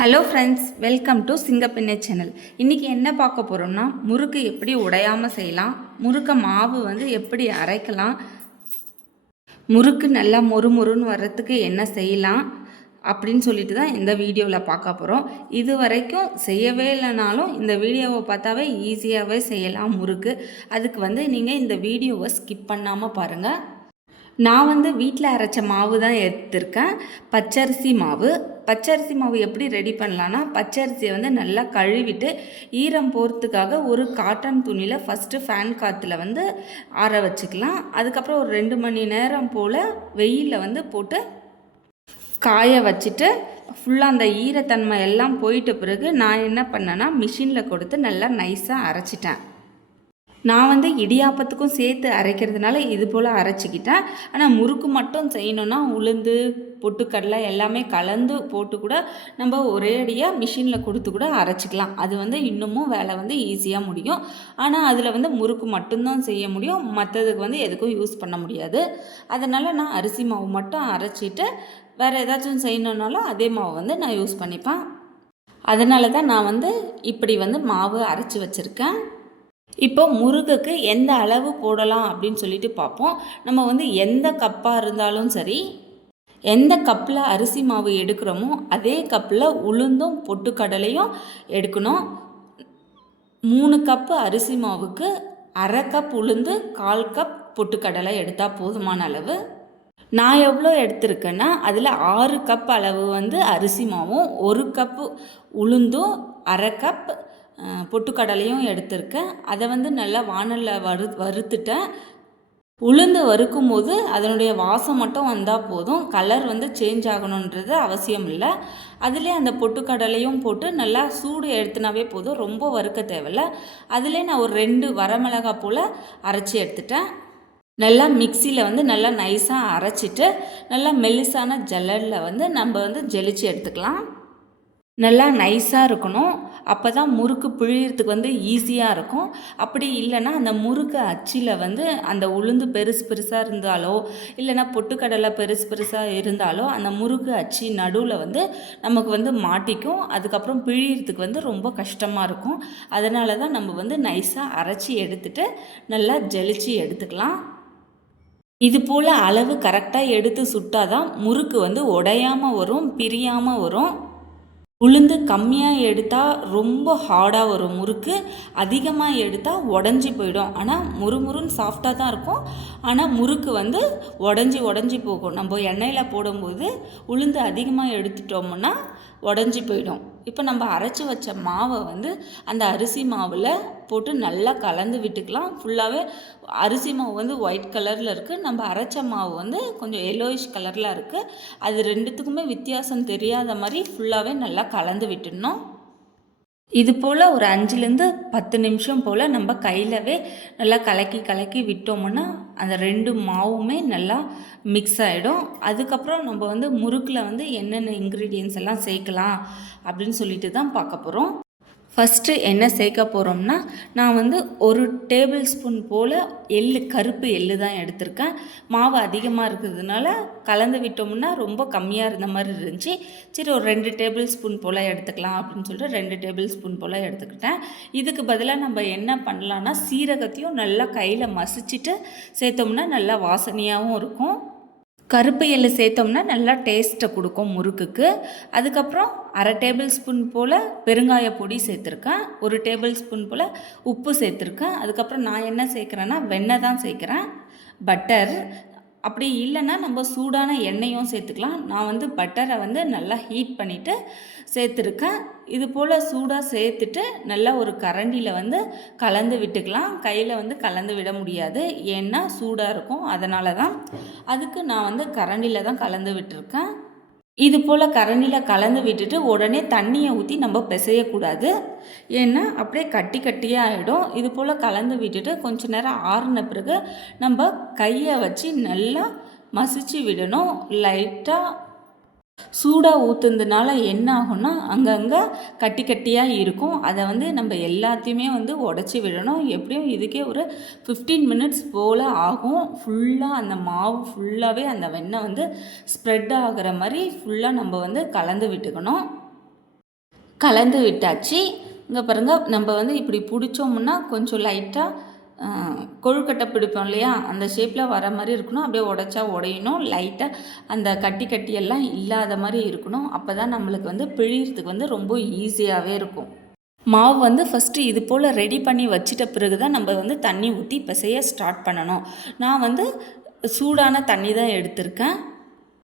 Hello friends, welcome to சிங்கப்பெண்ணை channel. இன்றைக்கி என்ன பார்க்க போகிறோம்னா, முறுக்கு எப்படி உடையாமல் செய்யலாம், முறுக்க மாவு எப்படி அரைக்கலாம், முறுக்கு நல்லா மொறுமொறுன்னு வர்றதுக்கு என்ன செய்யலாம் அப்படின்னு சொல்லிட்டு தான் இந்த வீடியோவில் பார்க்க போகிறோம். இது வரைக்கும் செய்யவே இல்லைனாலும் இந்த வீடியோவை பார்த்தாவே ஈஸியாகவே செய்யலாம் முறுக்கு. அதுக்கு நீங்கள் இந்த வீடியோவை ஸ்கிப் பண்ணாமல் பாருங்கள். நான் வீட்டில் அரைச்ச மாவு தான் எடுத்திருக்கேன். பச்சரிசி மாவு. பச்சரிசி மாவு எப்படி ரெடி பண்ணலான்னா, பச்சரிசியை நல்லா கழுவிட்டு ஈரம் போகிறதுக்காக ஒரு காட்டன் துணியில் ஃபஸ்ட்டு ஃபேன் காற்றுல ஆற வச்சுக்கலாம். அதுக்கப்புறம் ஒரு 2 மணி நேரம் போல் வெயிலில் போட்டு காய வச்சுட்டு ஃபுல்லாக அந்த ஈரத்தன்மை எல்லாம் போயிட்ட பிறகு நான் என்ன பண்ணேன்னா, மிஷினில் கொடுத்து நல்லா நைஸாக அரைச்சிட்டேன். நான் இடியாப்பத்துக்கும் சேர்த்து அரைக்கிறதுனால இது போல் அரைச்சிக்கிட்டேன். ஆனால் முறுக்கு மட்டும் செய்யணுன்னா உளுந்து பொட்டுக்கடலை எல்லாமே கலந்து போட்டு கூட நம்ம ஒரே அடியாக மிஷினில் கொடுத்து கூட அரைச்சிக்கலாம். அது இன்னமும் வேலை ஈஸியாக முடியும். ஆனால் அதில் முறுக்கு மட்டும்தான் செய்ய முடியும், மற்றதுக்கு எதுக்கும் யூஸ் பண்ண முடியாது. அதனால் நான் அரிசி மாவு மட்டும் அரைச்சிட்டு வேறு ஏதாச்சும் செய்யணுன்னாலும் அதே மாவு நான் யூஸ் பண்ணிப்பேன். அதனால தான் நான் இப்படி மாவு அரைச்சி வச்சுருக்கேன். இப்போ முறுக்குக்கு எந்த அளவு போடலாம் அப்படின்னு சொல்லிட்டு பார்ப்போம். நம்ம எந்த கப்பாக இருந்தாலும் சரி, எந்த கப்பில் அரிசி மாவு எடுக்கிறோமோ அதே கப்பில் உளுந்தும் பொட்டுக்கடலையும் எடுக்கணும். 3 கப்பு அரிசி மாவுக்கு 1/2 கப் உளுந்து 1/4 கப் பொட்டுக்கடலை எடுத்தால் போதுமான அளவு. நான் எவ்வளோ எடுத்திருக்கேன்னா, அதில் 6 கப் அளவு அரிசி மாவும் 1 கப்பு உளுந்தும் 1/2 கப் பொட்டுக்கடலையும் எடுத்திருக்கேன். அதை நல்லா வானலில் வறுத்துட்டேன். உளுந்து வறுக்கும் போது அதனுடைய வாசம் மட்டும் வந்தால் போதும், கலர் சேஞ்ச் ஆகணுன்றது அவசியம் இல்லை. அதிலே அந்த பொட்டுக்கடலையும் போட்டு நல்லா சூடு எடுத்துனாவே போதும், ரொம்ப வறுக்க தேவையில்லை. அதிலே நான் ஒரு 2 வரமிளகா போல் அரைச்சி எடுத்துட்டேன். நல்லா மிக்சியில் நல்லா நைஸாக அரைச்சிட்டு நல்லா மெல்லிசான ஜல்லடில் நம்ம ஜெலிச்சு எடுத்துக்கலாம். நல்லா நைஸாக இருக்கணும், அப்போ தான் முறுக்கு பிழியறதுக்கு ஈஸியாக இருக்கும். அப்படி இல்லைன்னா அந்த முறுக்கு அச்சில் அந்த உளுந்து பெருசு பெருசாக இருந்தாலோ இல்லைன்னா பொட்டுக்கடலை பெருசு பெருசாக இருந்தாலோ அந்த முறுக்கு அச்சி நடுவில் நமக்கு மாட்டிக்கும். அதுக்கப்புறம் பிழியறதுக்கு ரொம்ப கஷ்டமாக இருக்கும். அதனால தான் நம்ம நைஸாக அரைச்சி எடுத்துகிட்டு நல்லா ஜலிச்சு எடுத்துக்கலாம். இது போல் அளவு கரெக்டாக எடுத்து சுட்டால் தான் முறுக்கு உடையாமல் வரும், பிரியாமல் வரும். உளுந்து கம்மியாக எடுத்தால் ரொம்ப ஹார்டாக வரும் முறுக்கு, அதிகமாக எடுத்தால் உடஞ்சி போயிடும். ஆனால் முறுமுறுன்னு சாஃப்டாக தான் இருக்கும், ஆனால் முறுக்கு உடஞ்சி போகும். நம்ம எண்ணெயில் போடும்போது உளுந்து அதிகமாக எடுத்துட்டோம்னா உடஞ்சி போயிடும். இப்போ நம்ம அரைச்சி வச்ச மாவை அந்த அரிசி மாவில் போட்டு நல்லா கலந்து விட்டுக்கலாம். ஃபுல்லாகவே அரிசி மாவு ஒயிட் கலரில் இருக்குது, நம்ம அரைச்ச மாவு கொஞ்சம் எல்லோயிஷ் கலரில் இருக்குது. அது ரெண்டுத்துக்குமே வித்தியாசம் தெரியாத மாதிரி ஃபுல்லாகவே நல்லா கலந்து விட்டுடணும். இது போல் ஒரு 5-10 நிமிஷம் போல் நம்ம கையிலவே நல்லா கலக்கி விட்டோம்னா அந்த 2 மாவுமே நல்லா மிக்ஸ் ஆகிடும். அதுக்கப்புறம் நம்ம முறுக்கில் என்னென்ன இன்க்ரீடியன்ஸ் எல்லாம் சேர்க்கலாம் அப்படின்னு சொல்லிட்டு தான் பார்க்க போகிறோம். ஃபஸ்ட்டு என்ன சேர்க்க போகிறோம்னா, நான் 1 டேபிள் ஸ்பூன் போல் கருப்பு எள்ளு தான் எடுத்திருக்கேன். மாவு அதிகமாக இருக்கிறதுனால கலந்து விட்டோம்னா ரொம்ப கம்மியாக இருந்த மாதிரி இருந்துச்சு. சரி, ஒரு 2 டேபிள் ஸ்பூன் போல் எடுத்துக்கலாம் அப்படின்னு சொல்லிட்டு 2 டேபிள் ஸ்பூன் போல் எடுத்துக்கிட்டேன். இதுக்கு பதிலாக நம்ம என்ன பண்ணலான்னா, சீரகத்தையும் நல்லா கையில் மசிச்சுட்டு சேர்த்தோம்னா நல்லா வாசனையாகவும் இருக்கும். கருப்பு எள்ளு சேர்த்தோம்னா நல்லா டேஸ்ட்டை கொடுக்கும் முறுக்குக்கு. அதுக்கப்புறம் 1/2 டேபிள் ஸ்பூன் போல் பெருங்காய பொடி சேர்த்துருக்கேன், 1 டேபிள் ஸ்பூன் போல் உப்பு சேர்த்துருக்கேன். அதுக்கப்புறம் நான் என்ன சேர்க்குறேன்னா, வெண்ணெய் தான் சேர்க்குறேன், பட்டர். அப்படி இல்லைன்னா நம்ம சூடான எண்ணெயும் சேர்த்துக்கலாம். நான் பட்டரை நல்லா ஹீட் பண்ணிவிட்டு சேர்த்துருக்கேன். இது போல் சூடாக சேர்த்துட்டு நல்லா ஒரு கரண்டியில் கலந்து விட்டுக்கலாம். கையில் கலந்து விட முடியாது, ஏன்னா சூடாக இருக்கும். அதனால தான் அதுக்கு நான் கரண்டியில் தான் கலந்து விட்டுருக்கேன். இது போல் கரண்டியில் கலந்து விட்டுட்டு உடனே தண்ணியை ஊற்றி நம்ம பிசையக்கூடாது, ஏன்னா அப்படியே கட்டியாக ஆகிடும். இது போல் கலந்து விட்டுட்டு கொஞ்சம் நேரம் ஆறின பிறகு நம்ம கையை வச்சு நல்லா மசிச்சு விடணும். லைட்டாக சூடாக ஊற்றுனதுனால என்ன ஆகும்னா அங்கங்கே கட்டியாக இருக்கும். அதை நம்ம எல்லாத்தையுமே உடச்சி விடணும். எப்படியும் இதுக்கே ஒரு 15 மினிட்ஸ் போல் ஆகும். ஃபுல்லாக அந்த மாவு ஃபுல்லாகவே அந்த வெண்ணெய் ஸ்ப்ரெட் ஆகிற மாதிரி ஃபுல்லாக நம்ம கலந்து விட்டுக்கணும். கலந்து விட்டாச்சு. இங்கே பாருங்கள், நம்ம வந்து இப்படி பிடிச்சோம்னா கொஞ்சம் லைட்டாக கொழுக்கட்டை பிடிப்போம் இல்லையா, அந்த ஷேப்பில் வர மாதிரி இருக்கணும். அப்படியே உடைச்சா உடையணும். லைட்டாக அந்த கட்டி கட்டியெல்லாம் இல்லாத மாதிரி இருக்கணும். அப்போ தான் நம்மளுக்கு வந்து பிழியறதுக்கு வந்து ரொம்ப ஈஸியாகவே இருக்கும். மாவு வந்து ஃபஸ்ட்டு இது போல் ரெடி பண்ணி வச்சிட்ட பிறகு தான் நம்ம வந்து தண்ணி ஊற்றி பிசைய ஸ்டார்ட் பண்ணணும். நான் வந்து சூடான தண்ணி தான் எடுத்திருக்கேன்.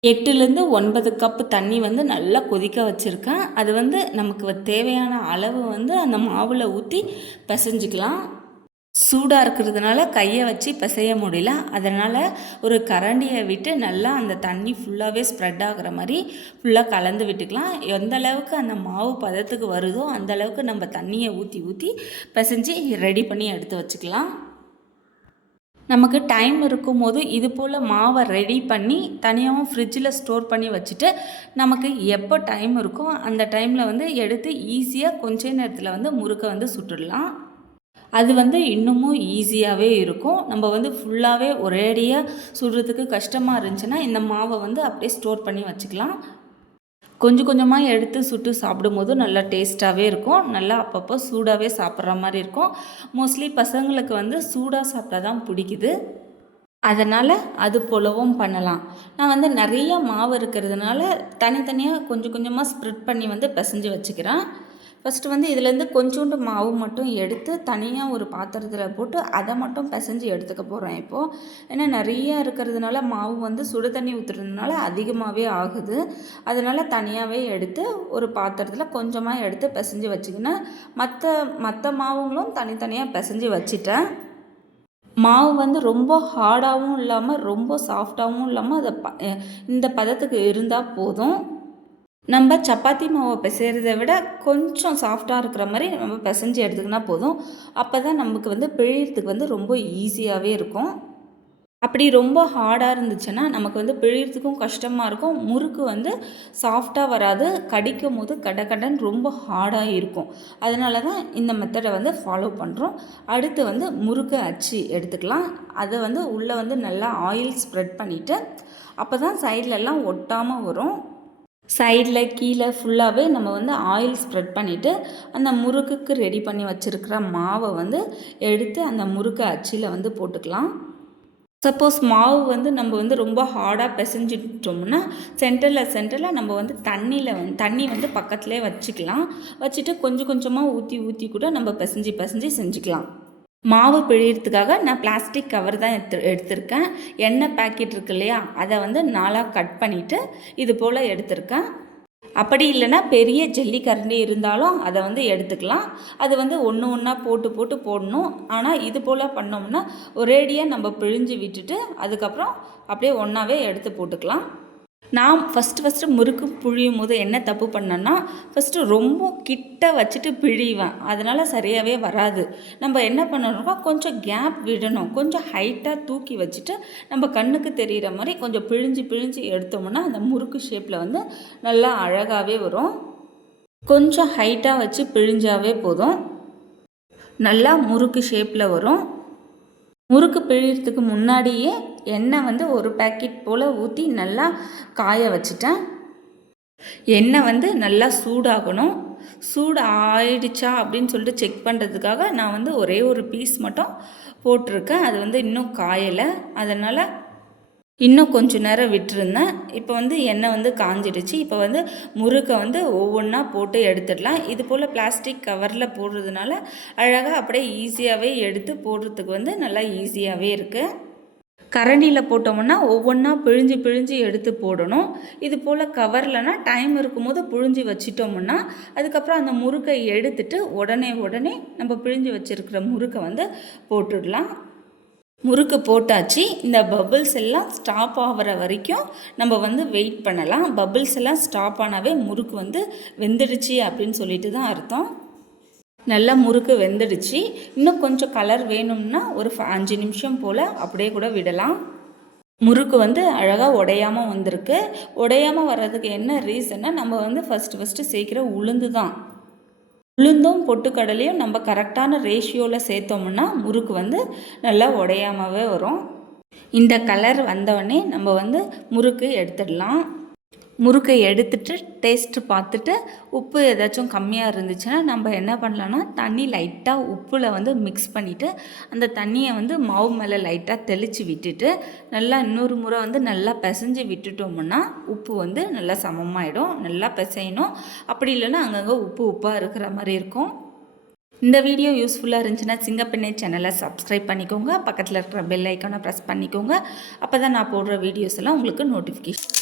8லேருந்து 9 கப்பு தண்ணி வந்து நல்லா கொதிக்க வச்சுருக்கேன். அது வந்து நமக்கு தேவையான அளவு வந்து அந்த மாவில் ஊற்றி பிசைஞ்சிக்கலாம். சூடாக இருக்கிறதுனால கையை வச்சு பிசைய முடியல. அதனால் ஒரு கரண்டியை விட்டு நல்லா அந்த தண்ணி ஃபுல்லாகவே ஸ்ப்ரெட் ஆகிற மாதிரி ஃபுல்லாக கலந்து விட்டுக்கலாம். எந்த அளவுக்கு அந்த மாவு பதத்துக்கு வருதோ அந்த அளவுக்கு நம்ம தண்ணியை ஊற்றி ஊற்றி பிசைஞ்சு ரெடி பண்ணி எடுத்து வச்சுக்கலாம். நமக்கு டைம் இருக்கும்போது இது போல் மாவை ரெடி பண்ணி தனியாகவும் ஃப்ரிட்ஜில் ஸ்டோர் பண்ணி வச்சுட்டு நமக்கு எப்போ டைம் இருக்கோ அந்த டைமில் வந்து எடுத்து ஈஸியாக கொஞ்ச நேரத்தில் வந்து முறுக்கை வந்து சுட்டுடலாம். அது வந்து இன்னமும் ஈஸியாகவே இருக்கும். நம்ம வந்து ஃபுல்லாகவே ஒரேடியாக சுடுறதுக்கு கஷ்டமாக இருந்துச்சுன்னா இந்த மாவை வந்து அப்படியே ஸ்டோர் பண்ணி வச்சுக்கலாம். கொஞ்சம் கொஞ்சமாக எடுத்து சுட்டு சாப்பிடும்போது நல்லா டேஸ்ட்டாகவே இருக்கும். நல்லா அப்பப்போ சூடாகவே சாப்பிட்ற மாதிரி இருக்கும். மோஸ்ட்லி பசங்களுக்கு வந்து சூடாக சாப்பிட்டா தான் பிடிக்குது. அதனால் அது போலவும் பண்ணலாம். நான் வந்து நிறைய மாவு இருக்கிறதுனால தனித்தனியாக கொஞ்சம் கொஞ்சமாக ஸ்ப்ரெட் பண்ணி வந்து பிசைஞ்சு வச்சுக்கிறேன். ஃபஸ்ட்டு வந்து இதுலேருந்து கொஞ்சோண்டு மாவு மட்டும் எடுத்து தனியாக ஒரு பாத்திரத்தில் போட்டு அதை மட்டும் பிசைஞ்சு எடுத்துக்க போகிறேன் இப்போது. ஏன்னா நிறையா இருக்கிறதுனால மாவு வந்து சுடு தண்ணி ஊற்றுறதுனால அதிகமாகவே ஆகுது. அதனால் தனியாகவே எடுத்து ஒரு பாத்திரத்தில் கொஞ்சமாக எடுத்து பிசைஞ்சு வச்சுக்கினேன். மற்ற மாவுங்களும் தனித்தனியாக பிசைஞ்சு வச்சுட்டேன். மாவு வந்து ரொம்ப ஹார்டாகவும் இல்லாமல் ரொம்ப சாஃப்டாகவும் இல்லாமல் அதை இந்த பதத்துக்கு இருந்தால் போதும். நம்ம சப்பாத்தி மாவை பிசைகிறத விட கொஞ்சம் சாஃப்டாக இருக்கிற மாதிரி நம்ம பிசைஞ்சு எடுத்துக்கினா போதும். அப்போ தான் நமக்கு வந்து பிழியறதுக்கு வந்து ரொம்ப ஈஸியாகவே இருக்கும். அப்படி ரொம்ப ஹார்டாக இருந்துச்சுன்னா நமக்கு வந்து பிழியறதுக்கும் கஷ்டமாக இருக்கும். முறுக்கு வந்து சாஃப்டாக வராது. கடிக்கும் போது கடன்னு ரொம்ப ஹார்டாக இருக்கும். அதனால தான் இந்த மெத்தடை வந்து ஃபாலோ பண்ணுறோம். அடுத்து வந்து முறுக்கு அச்சு எடுத்துக்கலாம். அதை வந்து உள்ளே வந்து நல்லா ஆயில் ஸ்ப்ரெட் பண்ணிவிட்டு அப்போ தான் சைட்லெல்லாம் ஒட்டாமல் வரும். சைடில் கீழே ஃபுல்லாகவே நம்ம வந்து ஆயில் ஸ்ப்ரெட் பண்ணிவிட்டு அந்த முறுக்குக்கு ரெடி பண்ணி வச்சுருக்கிற மாவை வந்து எடுத்து அந்த முறுக்கு அச்சில் வந்து போட்டுக்கலாம். சப்போஸ் மாவு வந்து நம்ம வந்து ரொம்ப ஹார்டாக பிசைஞ்சிட்டோம்னா சென்டரில் நம்ம வந்து தண்ணி வந்து பக்கத்துலேயே வச்சுக்கலாம். வச்சுட்டு கொஞ்சம் கொஞ்சமாக ஊற்றி கூட நம்ம பிசைஞ்சு செஞ்சுக்கலாம். மாவு பிழியறதுக்காக நான் பிளாஸ்டிக் கவர் தான் எடுத்திருக்கேன். எண்ணெய் பேக்கெட் இருக்கு இல்லையா, அதை வந்து 4ஆக கட் பண்ணிவிட்டு இது போல் எடுத்திருக்கேன். அப்படி இல்லைன்னா பெரிய ஜல்லி கரண்டி இருந்தாலும் அதை வந்து எடுத்துக்கலாம். அது வந்து ஒன்றா போட்டு போடணும். ஆனால் இது போல் பண்ணோம்னா ஒரேடியாக நம்ம பிழிஞ்சு விட்டுட்டு அதுக்கப்புறம் அப்படியே ஒன்றாவே எடுத்து போட்டுக்கலாம். நான் ஃபஸ்ட்டு முறுக்கு பிழியும் போது என்ன தப்பு பண்ணேன்னா ஃபஸ்ட்டு ரொம்ப கிட்ட வச்சுட்டு பிழிவேன். அதனால் சரியாகவே வராது. நம்ம என்ன பண்ணணும்னா கொஞ்சம் கேப் விடணும். கொஞ்சம் ஹைட்டாக தூக்கி வச்சுட்டு நம்ம கண்ணுக்கு தெரிகிற மாதிரி கொஞ்சம் பிழிஞ்சு எடுத்தோம்னா அந்த முறுக்கு ஷேப்பில் வந்து நல்லா அழகாகவே வரும். கொஞ்சம் ஹைட்டாக வச்சு பிழிஞ்சாவே போதும், நல்லா முறுக்கு ஷேப்பில் வரும். முறுக்கு பிழியறதுக்கு முன்னாடியே எண்ணெய் வந்து ஒரு பேக்கெட் போல் ஊற்றி நல்லா காய வச்சுட்டேன். எண்ணெய் வந்து நல்லா சூடாகணும். சூடு ஆயிடுச்சா அப்படின்னு சொல்லிட்டு செக் பண்ணுறதுக்காக நான் வந்து ஒரே ஒரு பீஸ் மட்டும் போட்டிருக்கேன். அது வந்து இன்னும் காயலை. அதனால் இன்னும் கொஞ்சம் நேரம் விட்டுருந்தேன். இப்போ வந்து எண்ணெய் வந்து காஞ்சிடுச்சு. இப்போ வந்து முறுக்கை வந்து ஒவ்வொன்றா போட்டு எடுத்துடலாம். இது போல் பிளாஸ்டிக் கவரில் போடுறதுனால அழகாக அப்படியே ஈஸியாகவே எடுத்து போடுறதுக்கு வந்து நல்லா ஈஸியாகவே இருக்குது. கரண்டியில் போட்டோம்னா ஒவ்வொன்றா பிழிஞ்சு எடுத்து போடணும். இது போல் கவர்லனா டைம் இருக்கும்போது பிழிஞ்சு வச்சிட்டோம்னா அதுக்கப்புறம் அந்த முறுக்கை எடுத்துட்டு உடனே நம்ம பிழிஞ்சு வச்சுருக்கிற முறுக்கை வந்து போட்டுடலாம். முறுக்கு போட்டாச்சு. இந்த பபிள்ஸ் எல்லாம் ஸ்டாப் ஆகிற வரைக்கும் நம்ம வந்து வெயிட் பண்ணலாம். பபிள்ஸ் எல்லாம் ஸ்டாப் ஆனாவே முறுக்கு வந்து வெந்துடுச்சு அப்படின்னு சொல்லிட்டு தான் அர்த்தம். நல்லா முறுக்கு வெந்துடுச்சு. இன்னும் கொஞ்சம் கலர் வேணும்னா ஒரு 5 நிமிஷம் போல் அப்படியே கூட விடலாம். முறுக்கு வந்து அழகாக உடையாமல் வந்திருக்கு. உடையாமல் வர்றதுக்கு என்ன ரீசன்னா நம்ம வந்து ஃபஸ்ட்டு சேர்க்குற உளுந்து தான். உளுந்தும் பொட்டுக்கடலையும் நம்ம கரெக்டான ரேஷியோவில் சேர்த்தோம்னா முறுக்கு வந்து நல்லா உடையாமவே வரும். இந்த கலர் வந்தவொடனே நம்ம வந்து முறுக்கு எடுத்துடலாம். முறுக்கை எடுத்துட்டு டேஸ்ட்டு பார்த்துட்டு உப்பு ஏதாச்சும் கம்மியாக இருந்துச்சுன்னா நம்ம என்ன பண்ணலான்னா தண்ணி லைட்டாக உப்பில் வந்து மிக்ஸ் பண்ணிவிட்டு அந்த தண்ணியை வந்து மாவு மேலே லைட்டாக தெளித்து விட்டுட்டு நல்லா இன்னொரு முறை வந்து நல்லா பிசைஞ்சு விட்டுட்டோம்னா உப்பு வந்து நல்லா சமமாகிடும். நல்லா பிசையணும். அப்படி இல்லைன்னா அங்கங்கே உப்பாக இருக்கிற மாதிரி இருக்கும். இந்த வீடியோ யூஸ்ஃபுல்லாக இருந்துச்சுன்னா சிங்கப்பெண்ணை சேனலை சப்ஸ்கிரைப் பண்ணிக்கோங்க. பக்கத்தில் இருக்கிற பெல் ஐக்கானை ப்ரெஸ் பண்ணிக்கோங்க. அப்போ தான் நான் போடுற வீடியோஸ் எல்லாம் உங்களுக்கு நோட்டிஃபிகேஷன்.